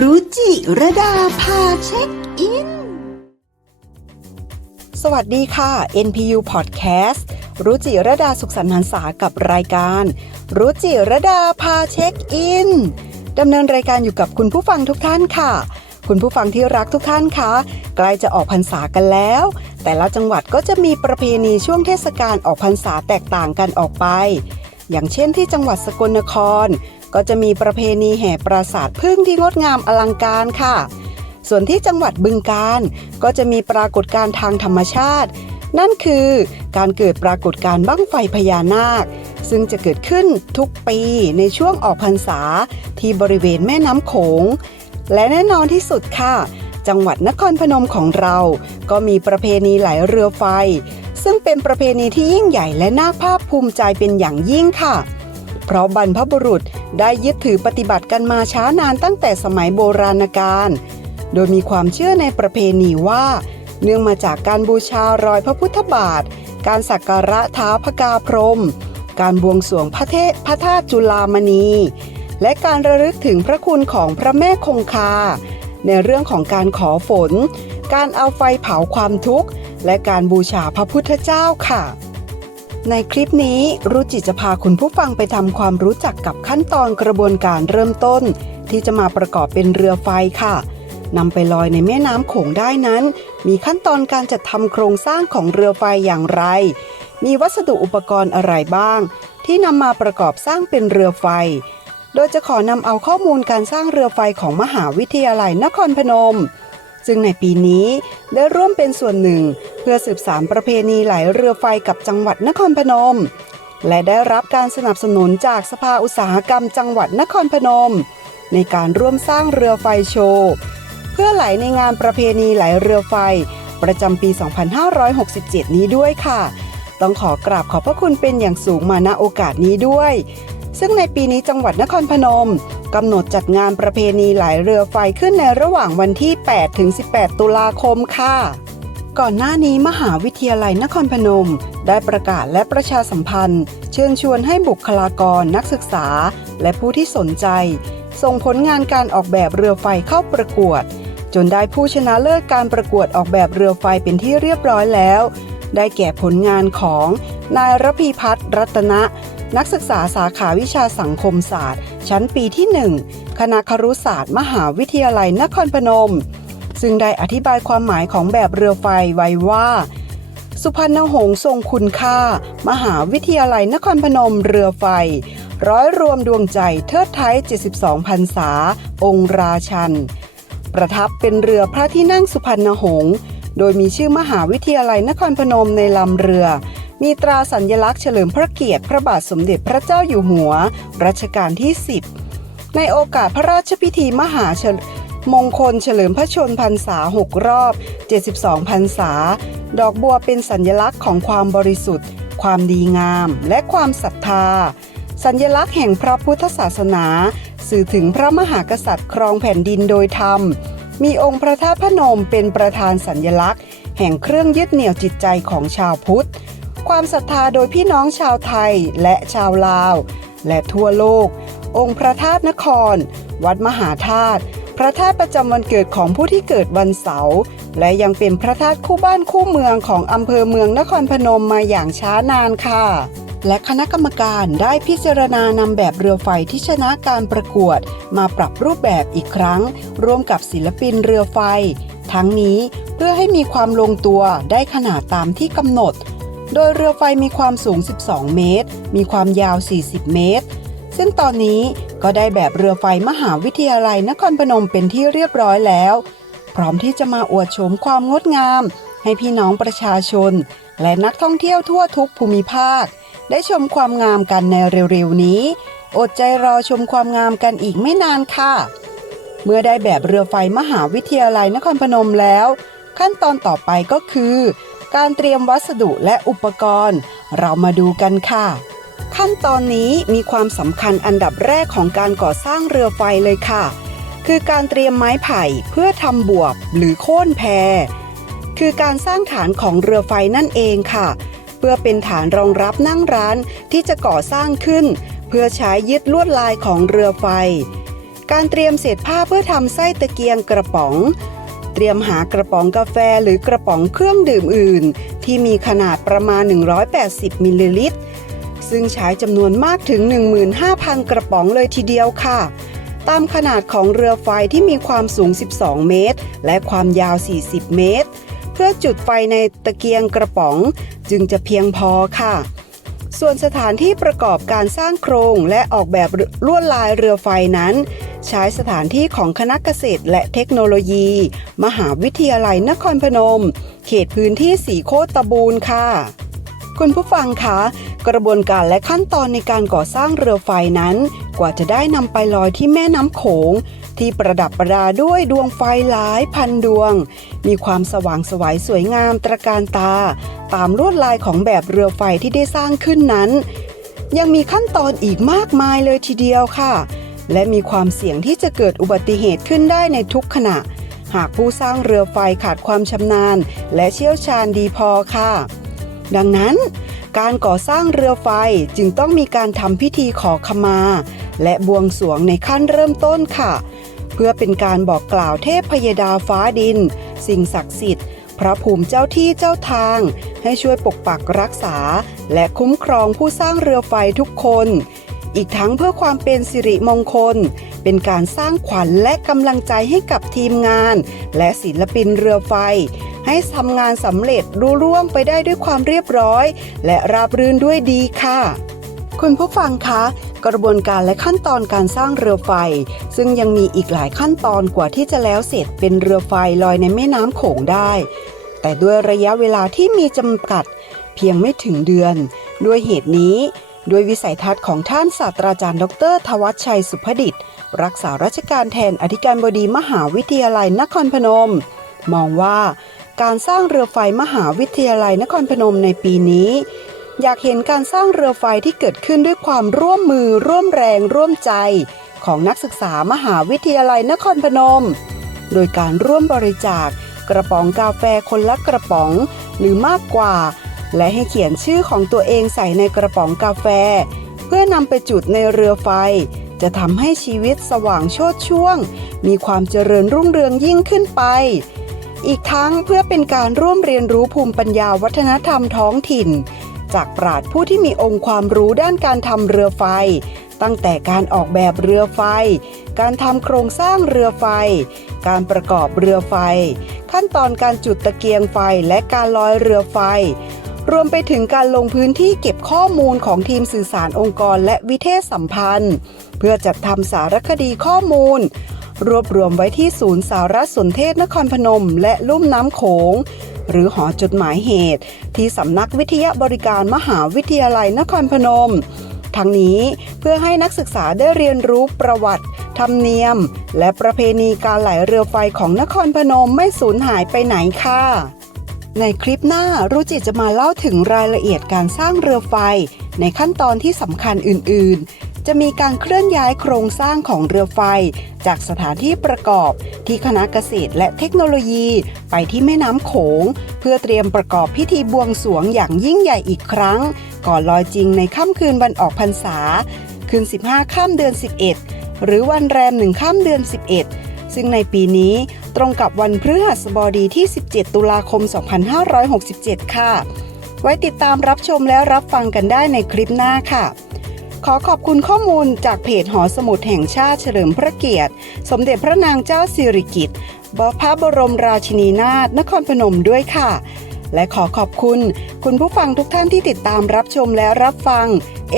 รู้จิระดาพาเช็คอิน สวัสดีค่ะ NPU Podcast รู้จิระดาสุขสันต์หันษากับรายการ รู้จิระดาพาเช็คอินดำเนินรายการอยู่กับคุณผู้ฟังทุกท่านค่ะ คุณผู้ฟังที่รักทุกท่านคะใกล้จะออกพรรษากันแล้ว แต่ละจังหวัดก็จะมีประเพณีช่วงเทศกาลออกพรรษาแตกต่างกันออกไป อย่างเช่นที่จังหวัดสกลนคร ก็จะมีประเพณีแห่ปราสาทพึ่งที่งดงามอลังการค่ะ ส่วนที่จังหวัดบึงกาฬก็จะมีปรากฏการณ์ทางธรรมชาติ นั่นคือการเกิดปรากฏการณ์บั้งไฟพญานาค ซึ่งจะเกิดขึ้นทุกปีในช่วงออกพรรษาที่บริเวณแม่น้ำโขง และแน่นอนที่สุดค่ะจังหวัดนครพนมของเรา ก็มีประเพณีไหลเรือไฟ ซึ่งเป็นประเพณีที่ยิ่งใหญ่และน่าภาคภูมิใจเป็นอย่างยิ่งค่ะ ราะบรรพบุรุษได้ยึดถือปฏิบัติกันมาช้านานตั้งแต่สมัยโบราณกาล โดยมีความเชื่อในประเพณีว่า เนื่องมาจากการบูชารอยพระพุทธบาท การสักการะท้าพกาพรหมการบวงสรวงพระเทพพระธาตุจุลามณี และการระลึกถึงพระคุณของพระแม่คงคา ในเรื่องของการขอฝน การเอาไฟเผาความทุกข์ และการบูชาพระพุทธเจ้าค่ะ ในคลิปนี้รุจิจะพาคุณผู้ฟังไปทำความรู้จักกับขั้นตอนกระบวนการเริ่มต้น ที่จะมาประกอบเป็นเรือไฟค่ะนำไปลอยในแม่น้ำโขงได้นั้น มีขั้นตอนการจัดทำโครงสร้างของเรือไฟอย่างไร มีวัสดุอุปกรณ์อะไรบ้าง ที่นำมาประกอบสร้างเป็นเรือไฟ โดยจะขอนำเอาข้อมูลการสร้างเรือไฟของมหาวิทยาลัยนครพนม ซึ่งในปีนี้ได้ร่วมเป็นส่วนหนึ่ง เพื่อสืบสานประเพณีไหลเรือไฟกับจังหวัดนครพนม และได้รับการสนับสนุนจากสภาอุตสาหกรรมจังหวัดนครพนม ในการร่วมสร้างเรือไฟโชว์เพื่อไหลในงานประเพณีไหลเรือไฟ ประจำปี 2567 นี้ด้วยค่ะ ต้องขอกราบขอบพระคุณเป็นอย่างสูงมาณโอกาสนี้ด้วย ซึ่งในปีนี้จังหวัดนครพนมกำหนดจัดงานประเพณีไหลเรือไฟขึ้นในระหว่างวันที่ 8 ถึง 18 ตุลาคมค่ะ ก่อนหน้านี้มหาวิทยาลัยนครพนม ได้ประกาศและประชาสัมพันธ์ เชิญชวนให้บุคลากรนักศึกษา และผู้ที่สนใจ ส่งผลงานการออกแบบเรือไฟเข้าประกวด จนได้ผู้ชนะเลิศการประกวดออกแบบเรือไฟเป็นที่เรียบร้อยแล้ว ได้แก่ผลงานของนายรพีพัฒน์รัตนะ นักศึกษาสาขาวิชาสังคมศาสตร์ ชั้นปีที่ 1 คณะครุศาสตร์ มหาวิทยาลัยนครพนม ซึ่งได้อธิบายความหมายของแบบเรือไฟไว้ว่า สุพรรณหงส์ทรงคุณค่า มหาวิทยาลัยนครพนมเรือไฟ ร้อยรวมดวงใจเทิดไทย 72พรรษา องค์ราชัน ประทับเป็นเรือพระที่นั่งสุพรรณหงส์โดยมีชื่อมหาวิทยาลัยนครพนมในลำเรือ มีตราสัญลักษณ์เฉลิมพระเกียรติพระบาทสมเด็จพระเจ้าอยู่หัว รัชกาลที่ 10 ในโอกาสพระราชพิธีมหาเฉลมงคลเฉลิมพระชนพรรษา 6 รอบ 72 พรรษา ดอกบัวเป็นสัญลักษณ์ของความบริสุทธิ์ ความดีงาม และความศรัทธา สัญลักษณ์แห่งพระพุทธศาสนา สื่อถึงพระมหากษัตริย์ครองแผ่นดินโดยธรรม มีองค์พระธาตุพนมเป็นประธานสัญลักษณ์ แห่งเครื่องยึดเหนี่ยวจิตใจของชาวพุทธ ความศรัทธาโดยพี่น้องชาวไทยและชาวลาว และทั่วโลก องค์พระธาตุนคร วัดมหาธาตุพระธาตุประจำวันเกิดของผู้ที่เกิดวันเสาร์และยังเป็นพระธาตุคู่บ้านคู่เมืองของอำเภอเมืองนครพนมมาอย่างช้านานค่ะ และคณะกรรมการได้พิจารณานำแบบเรือไฟที่ชนะการประกวด มาปรับรูปแบบอีกครั้ง ร่วมกับศิลปินเรือไฟ ทั้งนี้เพื่อให้มีความลงตัวได้ขนาดตามที่กำหนด โดยเรือไฟมีความสูง 12 เมตร มีความยาว 40 เมตร ซึ่งตอนนี้ก็ได้แบบเรือไฟมหาวิทยาลัยนครพนมเป็นที่เรียบร้อยแล้ว พร้อมที่จะมาอวดโฉมความงดงาม ให้พี่น้องประชาชน และนักท่องเที่ยวทั่วทุกภูมิภาค ได้ชมความงามกันในเร็วๆนี้ อดใจรอชมความงามกันอีกไม่นานค่ะ เมื่อได้แบบเรือไฟมหาวิทยาลัยนครพนมแล้ว ขั้นตอนต่อไปก็คือ การเตรียมวัสดุและอุปกรณ์ เรามาดูกันค่ะ ขั้นตอนนี้มีความสำคัญอันดับแรกของการก่อสร้างเรือไฟเลยค่ะ คือการเตรียมไม้ไผ่เพื่อทำบวบหรือโค่นแพคือการสร้างฐานของเรือไฟนั่นเองค่ะ เพื่อเป็นฐานรองรับนั่งร้านที่จะก่อสร้างขึ้น เพื่อใช้ยึดลวดลายของเรือไฟ การเตรียมเศษผ้าเพื่อทำไส้ตะเกียงกระป๋อง เตรียมหากระป๋องกาแฟหรือกระป๋องเครื่องดื่มอื่น ที่มีขนาดประมาณ 180มิลลิลิตร ซึ่งใช้จำนวนมากถึง 15,000 กระป๋องเลยทีเดียวค่ะ ตามขนาดของเรือไฟที่มีความสูง 12 เมตร และความยาว 40 เมตร เพื่อจุดไฟในตะเกียงกระป๋องจึงจะเพียงพอค่ะส่วนสถานที่ประกอบการสร้างโครงและออกแบบลวดลายเรือไฟนั้น ใช้สถานที่ของคณะเกษตรและเทคโนโลยี มหาวิทยาลัยนครพนม เขตพื้นที่สีโคตตบูรณ์ค่ะคุณผู้ฟังคะ กระบวนการและขั้นตอนในการก่อสร้างเรือไฟนั้น กว่าจะได้นำไปลอยที่แม่น้ำโขง ที่ประดับประดาด้วยดวงไฟหลายพันดวง มีความสว่างสวยสวยงามตระการตา ตามลวดลายของแบบเรือไฟที่ได้สร้างขึ้นนั้น ยังมีขั้นตอนอีกมากมายเลยทีเดียวค่ะ และมีความเสี่ยงที่จะเกิดอุบัติเหตุขึ้นได้ในทุกขณะ หากผู้สร้างเรือไฟขาดความชำนาญ และเชี่ยวชาญดีพอค่ะ ดังนั้น การก่อสร้างเรือไฟจึงต้องมีการทำพิธีขอขมา และบวงสรวงในขั้นเริ่มต้นค่ะ เพื่อเป็นการบอกกล่าวเทพพยดาฟ้าดิน สิ่งศักดิ์สิทธิ์พระภูมิเจ้าที่เจ้าทาง ให้ช่วยปกปักรักษา และคุ้มครองผู้สร้างเรือไฟทุกคน อีกทั้งเพื่อความเป็นสิริมงคล เป็นการสร้างขวัญและกำลังใจให้กับทีมงาน และศิลปินเรือไฟ ให้ทำงานสำเร็จรุ่ร่วงไปได้ด้วยความเรียบร้อย และราบรื่นด้วยดีค่ะคุณผู้ฟังคะ กระบวนการและขั้นตอนการสร้างเรือไฟ ซึ่งยังมีอีกหลายขั้นตอนกว่าที่จะแล้วเสร็จเป็นเรือไฟลอยในแม่น้ำโขงได้ แต่ด้วยระยะเวลาที่มีจำกัด เพียงไม่ถึงเดือน ด้วยเหตุนี้ ด้วยวิสัยทัศน์ของท่านศาสตราจารย์ ดร ทวัชชัยสุภดิษฐ์ รักษาราชการแทนอธิการบดีมหาวิทยาลัยนครพนม มองว่าการสร้างเรือไฟมหาวิทยาลัยนครพนมในปีนี้ อยากเห็นการสร้างเรือไฟที่เกิดขึ้นด้วยความร่วมมือร่วมแรงร่วมใจ ของนักศึกษามหาวิทยาลัยนครพนม โดยการร่วมบริจาคกระป๋องกาแฟคนละกระป๋อง หรือมากกว่า และให้เขียนชื่อของตัวเองใส่ในกระป๋องกาแฟ เพื่อนำไปจุดในเรือไฟ จะทำให้ชีวิตสว่างโชดช่วง มีความเจริญรุ่งเรืองยิ่งขึ้นไป อีกทั้งเพื่อเป็นการร่วมเรียนรู้ภูมิปัญญาวัฒนธรรมท้องถิ่น จากปราดผู้ที่มีองค์ความรู้ด้านการทำเรือไฟ ตั้งแต่การออกแบบเรือไฟ การทำโครงสร้างเรือไฟ การประกอบเรือไฟ ขั้นตอนการจุดตะเกียงไฟและการลอยเรือไฟ รวมไปถึงการลงพื้นที่เก็บข้อมูลของทีมสื่อสารองค์กรและวิเทศสัมพันธ์ เพื่อจัดทำสารคดีข้อมูล รวบรวมไว้ที่ศูนย์สารสนเทศนครพนม และลุ่มน้ำโขง หรือหอจดหมายเหตุ ที่สำนักวิทยาบริการมหาวิทยาลัยนครพนม ทั้งนี้เพื่อให้นักศึกษาได้เรียนรู้ประวัติธรรมเนียม และประเพณีการไหลเรือไฟของนครพนมไม่สูญหายไปไหนค่ะ ในคลิปหน้ารุจิจะมาเล่าถึงรายละเอียดการสร้างเรือไฟ ในขั้นตอนที่สำคัญอื่น ๆ จะมีการเคลื่อนย้ายโครงสร้างของเรือไฟ จากสถานที่ประกอบที่คณะเกษตรและเทคโนโลยี ไปที่แม่น้ำโขง เพื่อเตรียมประกอบพิธีบวงสรวงอย่างยิ่งใหญ่อีกครั้ง ก่อนลอยจริงในค่ำคืนวันออกพรรษา คืน 15ค่ำเดือน 11 หรือวันแรมหนึ่งค่ำเดือน 11 ซึ่งในปีนี้ตรงกับวันพฤหัสบดีที่ 17 ตุลาคม 2567 ค่ะ ไว้ติดตามรับชมและรับฟังกันได้ในคลิปหน้าค่ะ ขอขอบคุณข้อมูลจากเพจหอสมุดแห่งชาติเฉลิมพระเกียรติ สมเด็จพระนางเจ้าสิริกิติ์บพระบรมราชินีนาถนครพนมด้วยค่ะ และขอขอบคุณ คุณผู้ฟังทุกท่านที่ติดตามรับชมและรับฟัง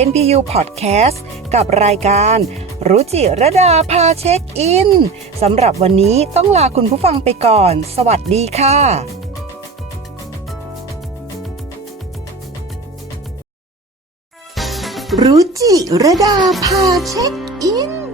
NPU Podcast กับรายการรุจิระดาพาเช็คอินสำหรับวันนี้ต้องลาคุณผู้ฟังไปก่อน สวัสดีค่ะรู้จิระดาพาเช็คอิน